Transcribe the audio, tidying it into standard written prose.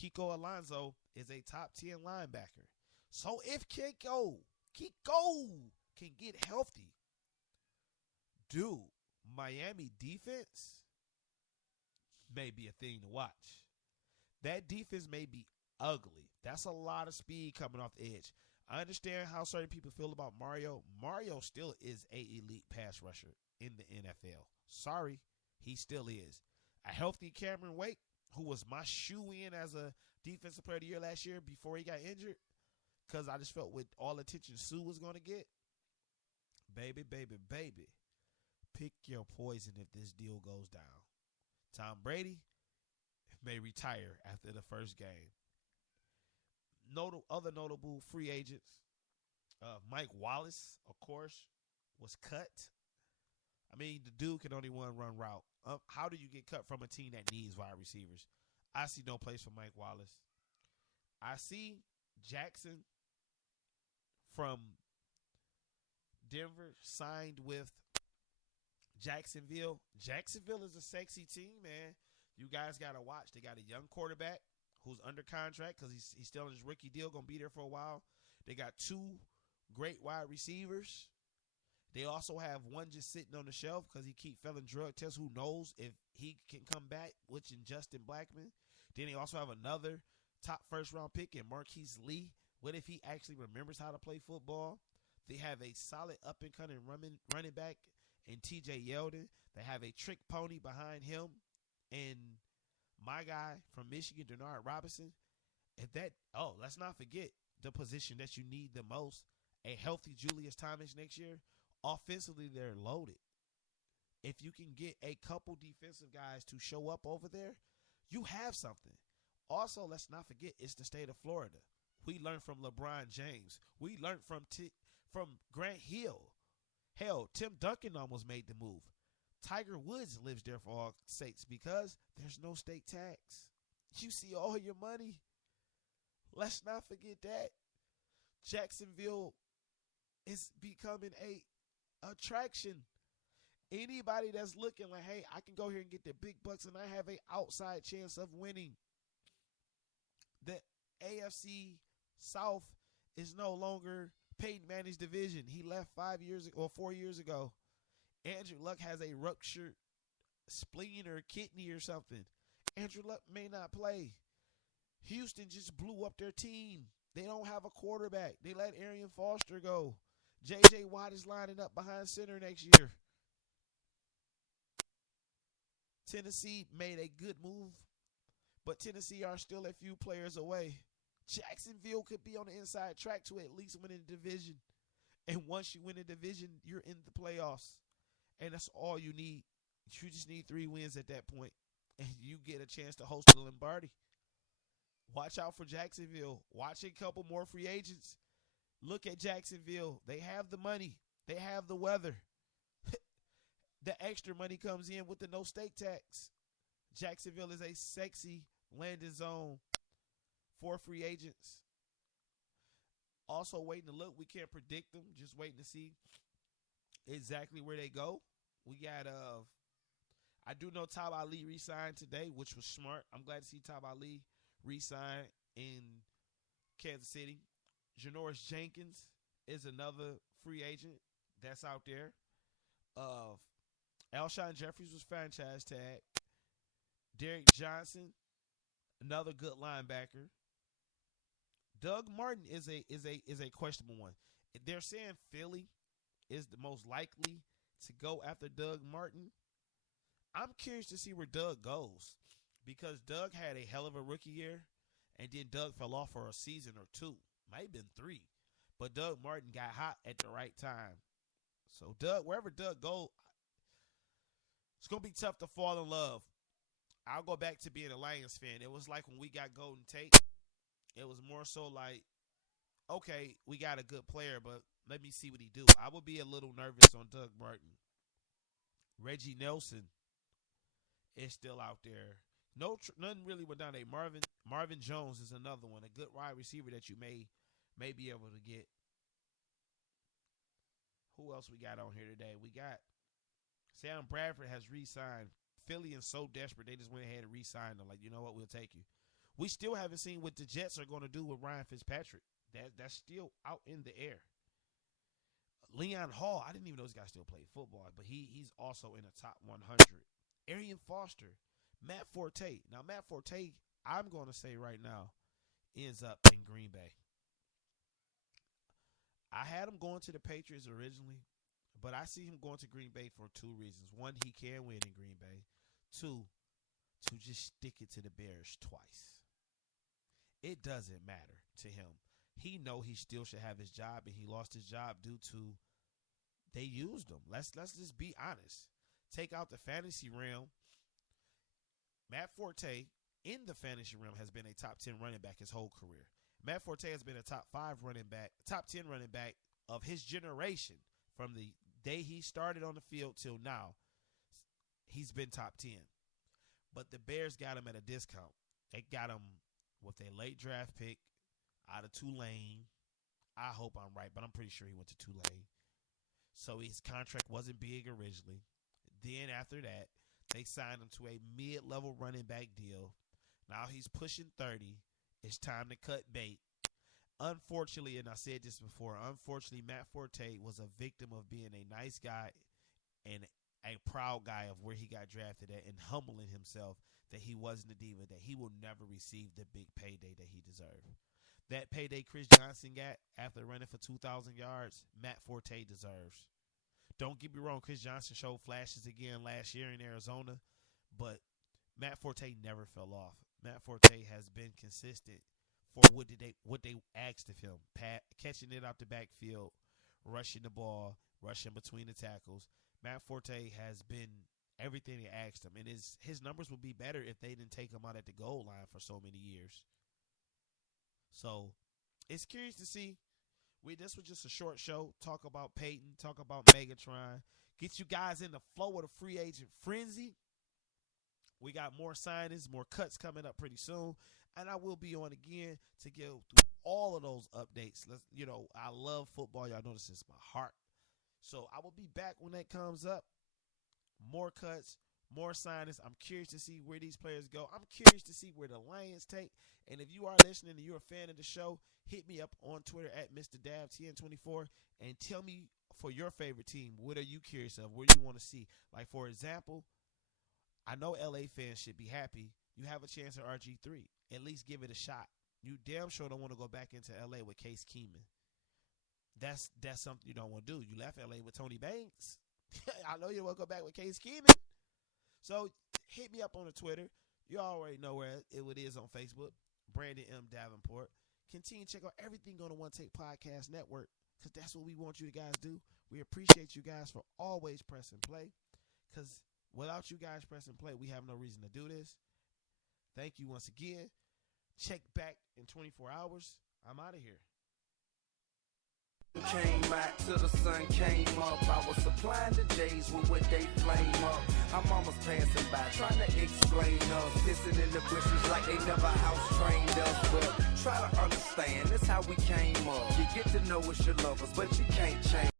Kiko Alonso is a top 10 linebacker. So if Kiko can get healthy, dude, Miami defense may be a thing to watch. That defense may be ugly. That's a lot of speed coming off the edge. I understand how certain people feel about Mario. Mario still is a elite pass rusher in the NFL. Sorry, he still is. A healthy Cameron Wake, who was my shoe-in as a defensive player of the year last year before he got injured, because I just felt with all the attention Sue was going to get, baby, pick your poison if this deal goes down. Tom Brady may retire after the first game. Other notable free agents, Mike Wallace, of course, was cut. I mean, the dude can only run route. How do you get cut from a team that needs wide receivers? I see no place for Mike Wallace. I see Jackson from Denver signed with Jacksonville. Jacksonville is a sexy team, man. You guys got to watch. They got a young quarterback who's under contract because he's still on his rookie deal, going to be there for a while. They got two great wide receivers. They also have one just sitting on the shelf because he keep failing drug tests. Who knows if he can come back, which in Justin Blackman. Then they also have another top first-round pick in Marquise Lee. What if he actually remembers how to play football? They have a solid up-and-coming running back in T.J. Yeldon. They have a trick pony behind him and my guy from Michigan, Denard Robinson. Let's not forget the position that you need the most, a healthy Julius Thomas next year. Offensively, they're loaded. If you can get a couple defensive guys to show up over there, you have something. Also, let's not forget, it's the state of Florida. We learned from LeBron James. We learned from Grant Hill. Hell, Tim Duncan almost made the move. Tiger Woods lives there for all sakes because there's no state tax. You see all your money. Let's not forget that. Jacksonville is becoming a attraction. Anybody that's looking like, hey, I can go here and get the big bucks and I have an outside chance of winning. The AFC South is no longer Peyton Manning's division. He left 4 years ago. Andrew Luck has a ruptured spleen or kidney or something. Andrew Luck may not play. Houston just blew up their team. They don't have a quarterback. They let Arian Foster go. J.J. Watt is lining up behind center next year. Tennessee made a good move, but Tennessee are still a few players away. Jacksonville could be on the inside track to at least win the division. And once you win the division, you're in the playoffs. And that's all you need. You just need 3 wins at that point, and you get a chance to host the Lombardi. Watch out for Jacksonville. Watch a couple more free agents. Look at Jacksonville. They have the money. They have the weather. The extra money comes in with the no stake tax. Jacksonville is a sexy landing zone for free agents. Also waiting to look. We can't predict them. Just waiting to see exactly where they go. We got I do know Tab Ali re-signed today, which was smart. I'm glad to see Tab Ali re-sign in Kansas City. Janoris Jenkins is another free agent that's out there. Alshon Jeffries was franchise tag. Derek Johnson, another good linebacker. Doug Martin is a questionable one. They're saying Philly is the most likely to go after Doug Martin. I'm curious to see where Doug goes because Doug had a hell of a rookie year, and then Doug fell off for a season or 2, might have been 3. But Doug Martin got hot at the right time. So wherever Doug goes, it's going to be tough to fall in love. I'll go back to being a Lions fan. It was like when we got Golden Tate. It was more so like, okay, we got a good player, but let me see what he do. I would be a little nervous on Doug Martin. Reggie Nelson is still out there. Nothing really went down there. Marvin Jones is another one, a good wide receiver that you may be able to get. Who else we got on here today? We got Sam Bradford has re-signed. Philly is so desperate they just went ahead and re-signed him. Like, you know what? We'll take you. We still haven't seen what the Jets are going to do with Ryan Fitzpatrick. That's still out in the air. Leon Hall, I didn't even know this guy still played football, but he's also in the top 100. Arian Foster, Matt Forte. Now, Matt Forte, I'm going to say right now, ends up in Green Bay. I had him going to the Patriots originally, but I see him going to Green Bay for two reasons. One, he can win in Green Bay. Two, to just stick it to the Bears twice. It doesn't matter to him. He know he still should have his job, and he lost his job due to they used him. Let's just be honest. Take out the fantasy realm. Matt Forte in the fantasy realm has been a top 10 running back his whole career. Matt Forte has been a top 5 running back, top 10 running back of his generation from the day he started on the field till now. He's been top 10. But the Bears got him at a discount. They got him with a late draft pick out of Tulane. I hope I'm right, but I'm pretty sure he went to Tulane. So his contract wasn't big originally. Then after that, they signed him to a mid-level running back deal. Now he's pushing 30. It's time to cut bait. Unfortunately, and I said this before, unfortunately, Matt Forte was a victim of being a nice guy and a proud guy of where he got drafted at and humbling himself that he wasn't a diva, that he will never receive the big payday that he deserved. That payday Chris Johnson got after running for 2,000 yards, Matt Forte deserves. Don't get me wrong, Chris Johnson showed flashes again last year in Arizona, but Matt Forte never fell off. Matt Forte has been consistent for what they asked of him, catching it out the backfield, rushing the ball, rushing between the tackles. Matt Forte has been everything they asked him, and his numbers would be better if they didn't take him out at the goal line for so many years. So it's curious to see. This was just a short show. Talk about Peyton, talk about Megatron, get you guys in the flow of the free agent frenzy. We got more signings, more cuts coming up pretty soon, and I will be on again to go through all of those updates. I love football. Y'all know this is my heart. So I will be back when that comes up. More cuts, more signings. I'm curious to see where these players go. I'm curious to see where the Lions take. And if you are listening and you're a fan of the show, hit me up on Twitter at MrDavTN24 and tell me for your favorite team, what are you curious of? What do you want to see? Like, for example, I know LA fans should be happy. You have a chance at RG3. At least give it a shot. You damn sure don't want to go back into LA with Case Keenum. That's something you don't want to do. You left LA with Tony Banks. I know you don't want to go back with Case Keenum. So hit me up on the Twitter. You already know where it is on Facebook. Brandon M. Davenport. Continue to check out everything on the One Take Podcast Network, because that's what we want you guys to do. We appreciate you guys for always pressing play, because without you guys pressing play, we have no reason to do this. Thank you once again. Check back in 24 hours. I'm out of here. Came out till the sun came up. I was supplying the J's with they flame up. I'm almost passing by, trying to explain us. Pissing in the bushes like they never house trained us. But try to understand, that's how we came up. You get to know it's your lovers, but you can't change.